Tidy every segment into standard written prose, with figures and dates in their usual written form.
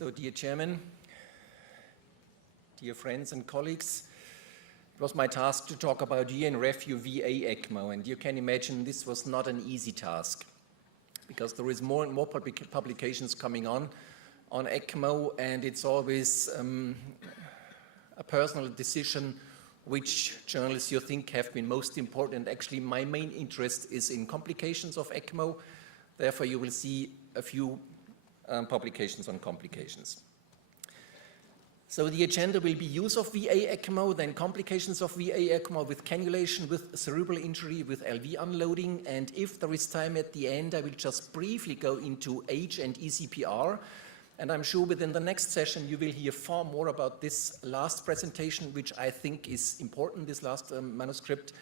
So, dear Chairman, dear friends and colleagues, it was my task to talk about year in review VA-ECMO, and you can imagine this was not an easy task because there is more and more publications coming on ECMO, and it's always a personal decision which journals you think have been most important. Actually, my main interest is in complications of ECMO. Therefore, you will see a few publications on complications. So the agenda will be use of VA-ECMO, then complications of VA-ECMO with cannulation, with cerebral injury, with LV unloading, and if there is time at the end, I will just briefly go into age and ECPR. And I'm sure within the next session you will hear far more about this last presentation, which I think is important, this last manuscript.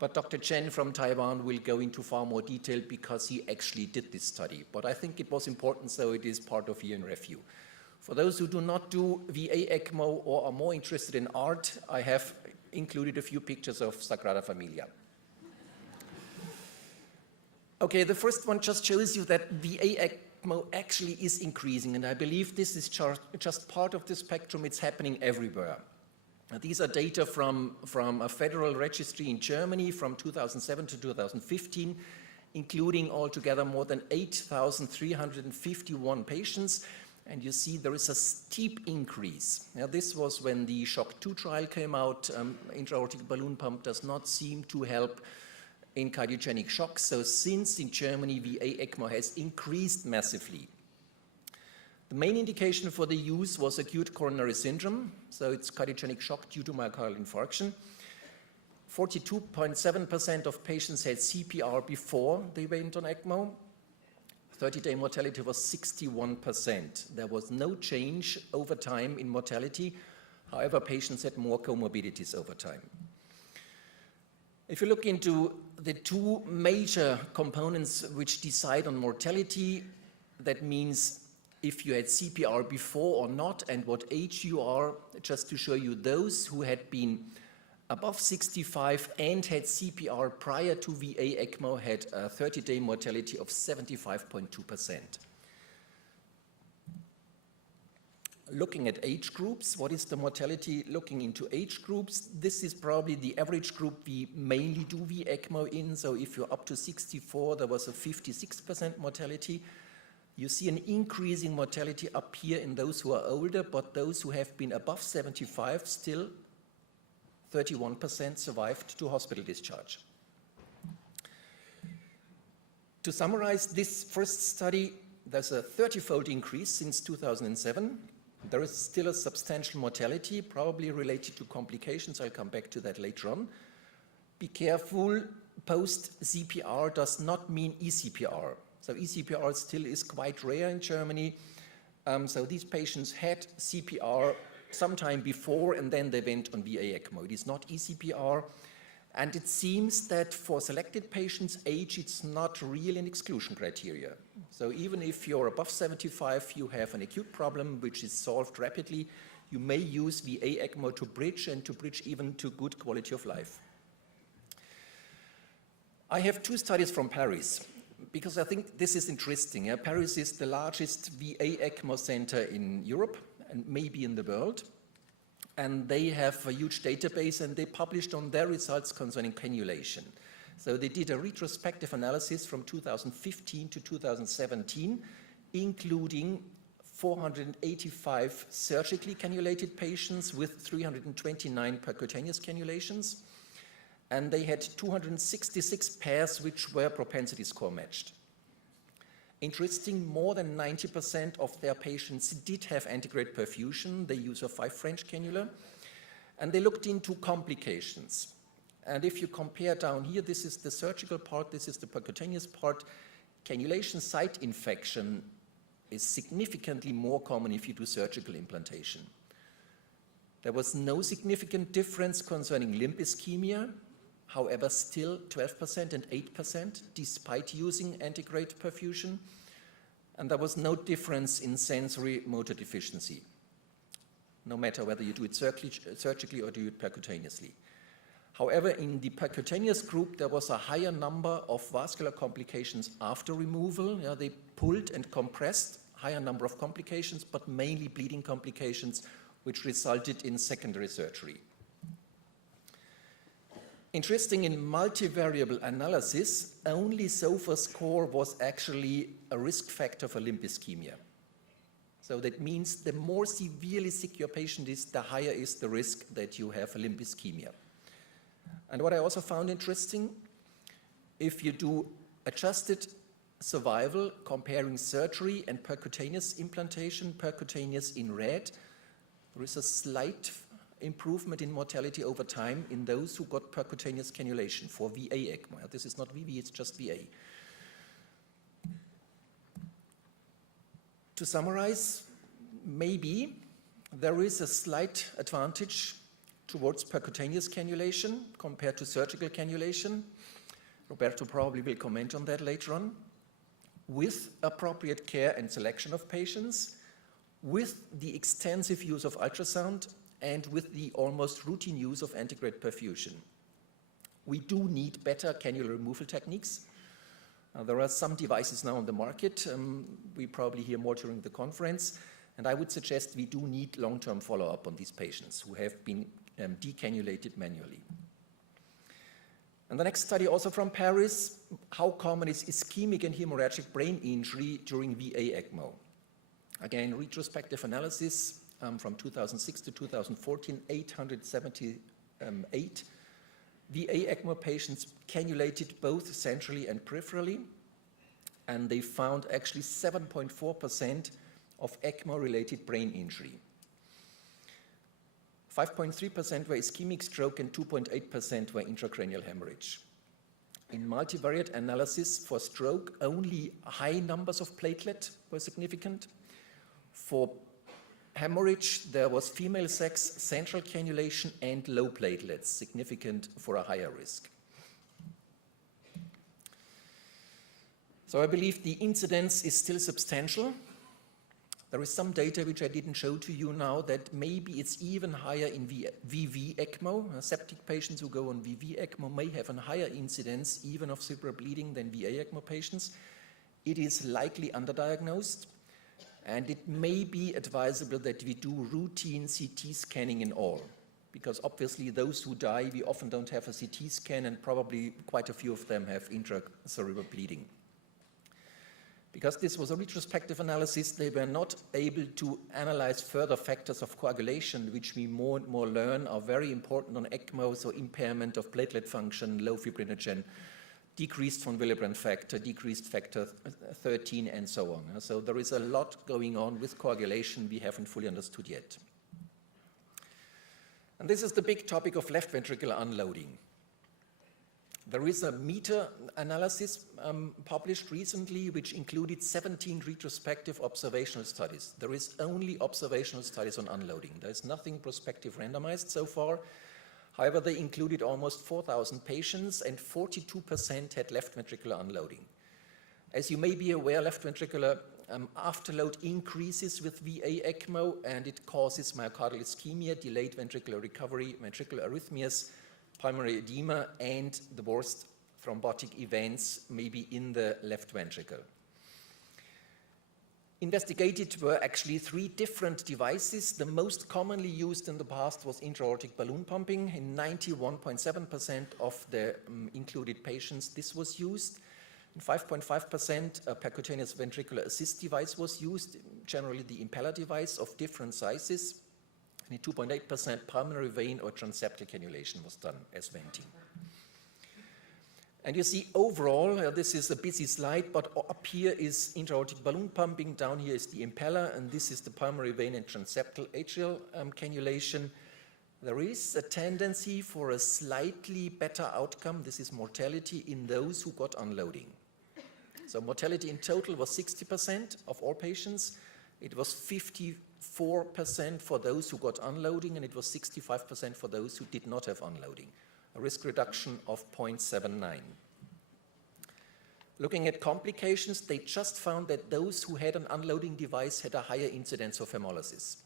But Dr. Chen from Taiwan will go into far more detail because he actually did this study. But I think it was important, so it is part of year in review. For those who do not do VA-ECMO or are more interested in art, I have included a few pictures of Sagrada Familia. Okay, the first one just shows you that VA-ECMO actually is increasing, and I believe this is just part of the spectrum. It's happening everywhere. These are data from a federal registry in Germany from 2007 to 2015, including altogether more than 8,351 patients. And you see there is a steep increase. Now, this was when the SHOCK 2 trial came out. Intra-aortic balloon pump does not seem to help in cardiogenic shock. So since in Germany, VA-ECMO has increased massively. The main indication for the use was acute coronary syndrome. So it's cardiogenic shock due to myocardial infarction. 42.7% of patients had CPR before they went on ECMO. 30-day mortality was 61%. There was no change over time in mortality. However, patients had more comorbidities over time. If you look into the two major components which decide on mortality, that means if you had CPR before or not and what age you are, just to show you those who had been above 65 and had CPR prior to VA-ECMO had a 30-day mortality of 75.2%. Looking at age groups, what is the mortality looking into age groups? This is probably the average group we mainly do VA-ECMO in. So if you're up to 64, there was a 56% mortality. You see an increasing mortality up here in those who are older, but those who have been above 75 still 31% survived to hospital discharge. To summarize this first study, there's a 30-fold increase since 2007. There is still a substantial mortality, probably related to complications. I'll come back to that later on. Be careful, post-CPR does not mean ECPR. So ECPR still is quite rare in Germany. So these patients had CPR sometime before and then they went on VA-ECMO. It is not ECPR. And it seems that for selected patients, age it's not really an exclusion criteria. So even if you're above 75, you have an acute problem which is solved rapidly, you may use VA-ECMO to bridge and to bridge even to good quality of life. I have two studies from Paris, because I think this is interesting. Paris is the largest VA-ECMO center in Europe and maybe in the world. And they have a huge database and they published on their results concerning cannulation. So they did a retrospective analysis from 2015 to 2017, including 485 surgically cannulated patients with 329 percutaneous cannulations. And they had 266 pairs which were propensity score matched. Interesting, more than 90% of their patients did have antegrade perfusion. They use a 5 French cannula. And they looked into complications. And if you compare down here, this is the surgical part, this is the percutaneous part. Cannulation site infection is significantly more common if you do surgical implantation. There was no significant difference concerning limb ischemia. However, still 12% and 8% despite using antegrade perfusion. And there was no difference in sensory motor deficiency, no matter whether you do it surgically or do it percutaneously. However, in the percutaneous group, there was a higher number of vascular complications after removal. They pulled and compressed higher number of complications, but mainly bleeding complications, which resulted in secondary surgery. Interesting, in multivariable analysis, only SOFA score was actually a risk factor for limb ischemia. So that means the more severely sick your patient is, the higher is the risk that you have a limb ischemia. And what I also found interesting, if you do adjusted survival comparing surgery and percutaneous implantation, percutaneous in red, there is a slight improvement in mortality over time in those who got percutaneous cannulation for VA-ECMO. This is not VV, it's just VA. To summarize, maybe there is a slight advantage towards percutaneous cannulation compared to surgical cannulation. Roberto probably will comment on that later on. With appropriate care and selection of patients, with the extensive use of ultrasound, and with the almost routine use of antegrade perfusion. We do need better cannula removal techniques. There are some devices now on the market. We probably hear more during the conference. And I would suggest we do need long-term follow-up on these patients who have been decannulated manually. And the next study, also from Paris, how common is ischemic and hemorrhagic brain injury during VA-ECMO? Again, retrospective analysis from 2006 to 2014, 878 VA-ECMO patients cannulated both centrally and peripherally, and they found actually 7.4% of ECMO-related brain injury. 5.3% were ischemic stroke and 2.8% were intracranial hemorrhage. In multivariate analysis for stroke, only high numbers of platelet were significant. For hemorrhage, there was female sex, central cannulation, and low platelets, significant for a higher risk. So I believe the incidence is still substantial. There is some data which I didn't show to you now that maybe it's even higher in VV-ECMO. Septic patients who go on VV-ECMO may have a higher incidence even of cerebral bleeding than VA-ECMO patients. It is likely underdiagnosed. And it may be advisable that we do routine CT scanning in all, because obviously those who die, we often don't have a CT scan, and probably quite a few of them have intracerebral bleeding. Because this was a retrospective analysis, they were not able to analyze further factors of coagulation, which we more and more learn are very important on ECMO, so impairment of platelet function, low fibrinogen, decreased von Willebrand factor, decreased factor 13, and so on. So there is a lot going on with coagulation we haven't fully understood yet. And this is the big topic of left ventricular unloading. There is a meta-analysis published recently which included 17 retrospective observational studies. There is only observational studies on unloading. There is nothing prospective randomized so far. However, they included almost 4,000 patients, and 42% had left ventricular unloading. As you may be aware, left ventricular afterload increases with VA-ECMO, and it causes myocardial ischemia, delayed ventricular recovery, ventricular arrhythmias, pulmonary edema, and the worst thrombotic events maybe in the left ventricle. Investigated were actually 3 different devices. The most commonly used in the past was intra-aortic balloon pumping. In 91.7% of the included patients, this was used. In 5.5%, a percutaneous ventricular assist device was used, generally the impeller device of different sizes. And in 2.8%, pulmonary vein or transeptal cannulation was done as venting. And you see overall, this is a busy slide, but up here is intra-aortic balloon pumping, down here is the impeller, and this is the pulmonary vein and transeptal atrial cannulation. There is a tendency for a slightly better outcome, this is mortality, in those who got unloading. So mortality in total was 60% of all patients. It was 54% for those who got unloading, and it was 65% for those who did not have unloading. A risk reduction of 0.79. Looking at complications, they just found that those who had an unloading device had a higher incidence of hemolysis.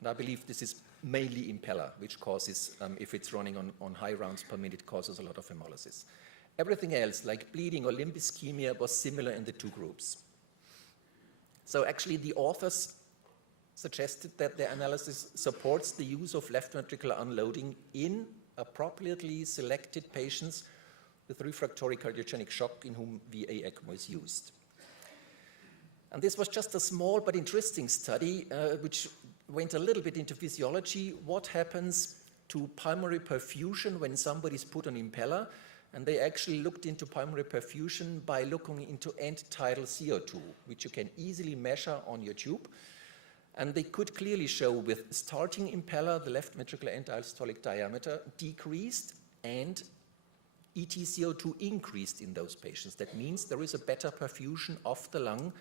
And I believe this is mainly impeller, which causes, if it's running on high rounds per minute, causes a lot of hemolysis. Everything else, like bleeding or limb ischemia, was similar in the 2 groups. So actually the authors suggested that their analysis supports the use of left ventricular unloading in appropriately selected patients with refractory cardiogenic shock in whom VA-ECMO is used. And this was just a small but interesting study which went a little bit into physiology. What happens to pulmonary perfusion when somebody is put on impeller? And they actually looked into pulmonary perfusion by looking into end-tidal CO2, which you can easily measure on your tube. And they could clearly show with starting impeller, the left ventricular end-diastolic diameter decreased and ET CO2 increased in those patients. That means there is a better perfusion of the lung,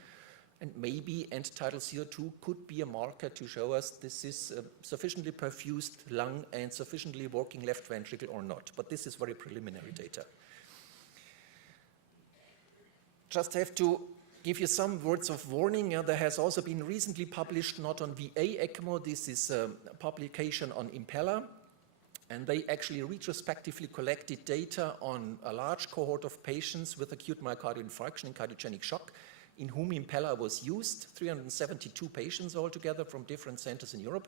and maybe end-tidal CO2 could be a marker to show us this is a sufficiently perfused lung and sufficiently working left ventricle or not. But this is very preliminary data. Just have to give you some words of warning. There has also been recently published, not on VA-ECMO, this is a publication on impeller, and they actually retrospectively collected data on a large cohort of patients with acute myocardial infarction and cardiogenic shock in whom impeller was used, 372 patients altogether from different centers in Europe.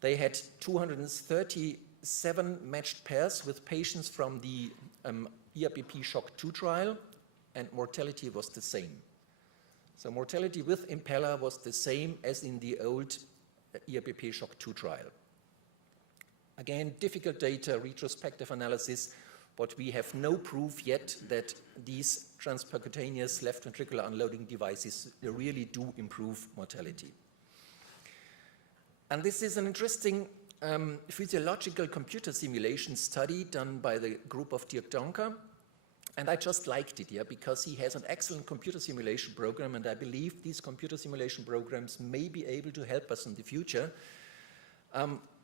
They had 237 matched pairs with patients from the ERBP Shock 2 trial, and mortality was the same. So mortality with impeller was the same as in the old ERBP Shock 2 trial. Again, difficult data, retrospective analysis, but we have no proof yet that these transpercutaneous left ventricular unloading devices really do improve mortality. And this is an interesting physiological computer simulation study done by the group of Dirk Donker. And I just liked it here because he has an excellent computer simulation program, and I believe these computer simulation programs may be able to help us in the future.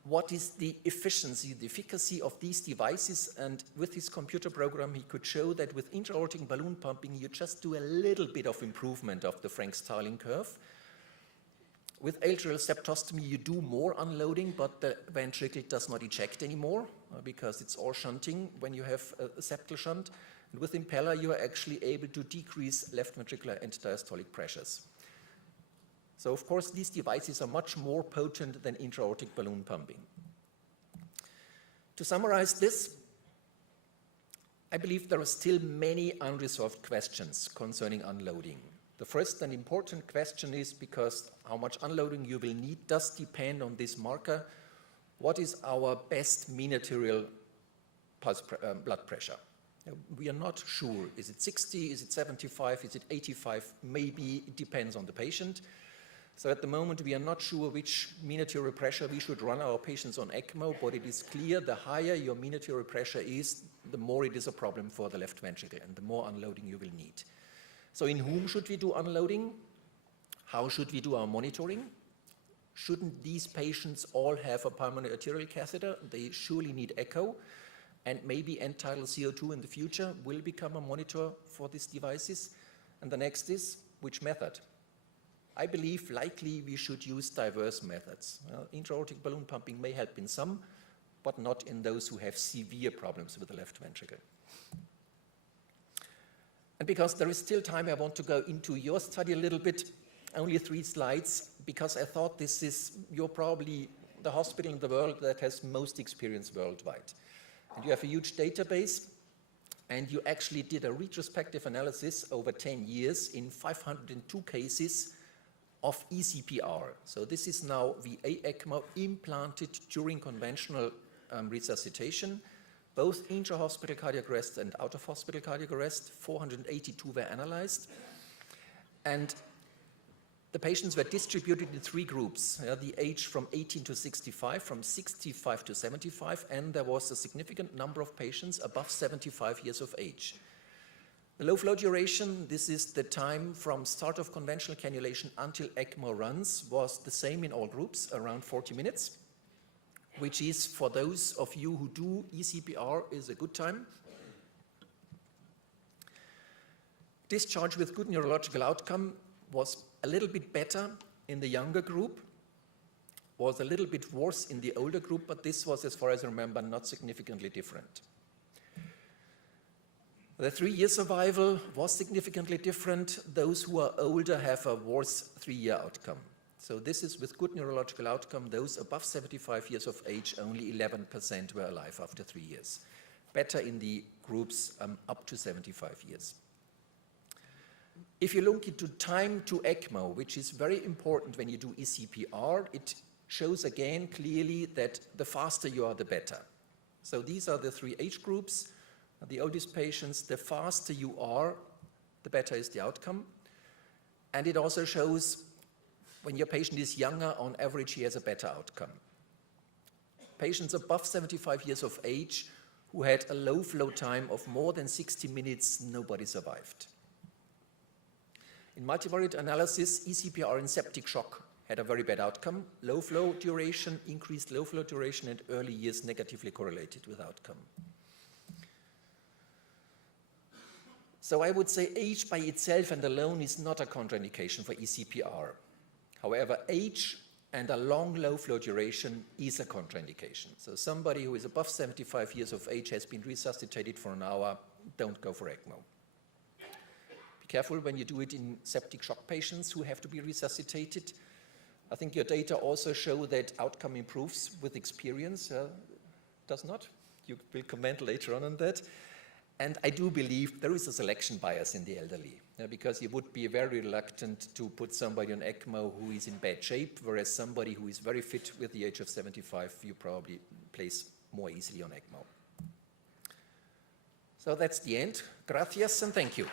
What is the efficiency, the efficacy of these devices? And with his computer program, he could show that with intra-aortic balloon pumping, you just do a little bit of improvement of the Frank-Starling curve. With atrial septostomy, you do more unloading, but the ventricle does not eject anymore because it's all shunting when you have a septal shunt. And with impeller, you are actually able to decrease left ventricular end diastolic pressures. So of course, these devices are much more potent than intra-aortic balloon pumping. To summarize this, I believe there are still many unresolved questions concerning unloading. The first and important question is, because how much unloading you will need does depend on this marker, what is our best mean arterial blood pressure? We are not sure. Is it 60? Is it 75? Is it 85? Maybe it depends on the patient. So at the moment, we are not sure which mean arterial pressure we should run our patients on ECMO, but it is clear the higher your mean arterial pressure is, the more it is a problem for the left ventricle and the more unloading you will need. So in whom should we do unloading? How should we do our monitoring? Shouldn't these patients all have a pulmonary arterial catheter? They surely need echo, and maybe end-tidal CO2 in the future will become a monitor for these devices. And the next is, which method? I believe likely we should use diverse methods. Intra-aortic balloon pumping may help in some, but not in those who have severe problems with the left ventricle. And because there is still time, I want to go into your study a little bit. Only 3 slides, because I thought this is, you're probably the hospital in the world that has most experience worldwide. And you have a huge database, and you actually did a retrospective analysis over 10 years in 502 cases of ECPR. So this is now VA-ECMO implanted during conventional resuscitation, both intra-hospital cardiac arrest and out-of-hospital cardiac arrest. 482 were analyzed. And the patients were distributed in 3 groups, the age from 18 to 65, from 65 to 75, and there was a significant number of patients above 75 years of age. The low flow duration, this is the time from start of conventional cannulation until ECMO runs, was the same in all groups, around 40 minutes, which is, for those of you who do ECPR, is a good time. Discharge with good neurological outcome was a little bit better in the younger group, was a little bit worse in the older group, but this was, as far as I remember, not significantly different. The 3-year survival was significantly different. Those who are older have a worse 3-year outcome. So this is with good neurological outcome. Those above 75 years of age, only 11% were alive after 3 years. Better in the groups up to 75 years. If you look into time to ECMO, which is very important when you do ECPR, it shows again clearly that the faster you are, the better. So these are the 3 age groups. The oldest patients, the faster you are, the better is the outcome. And it also shows when your patient is younger, on average, he has a better outcome. Patients above 75 years of age who had a low flow time of more than 60 minutes, nobody survived. In multivariate analysis, ECPR in septic shock had a very bad outcome. Low flow duration, increased low flow duration, and early years negatively correlated with outcome. So I would say age by itself and alone is not a contraindication for ECPR. However, age and a long low flow duration is a contraindication. So somebody who is above 75 years of age has been resuscitated for an hour, don't go for ECMO. Be careful when you do it in septic shock patients who have to be resuscitated. I think your data also show that outcome improves with experience. Does not? You will comment later on that. And I do believe there is a selection bias in the elderly, because you would be very reluctant to put somebody on ECMO who is in bad shape, whereas somebody who is very fit with the age of 75, you probably place more easily on ECMO. So that's the end. Gracias and thank you.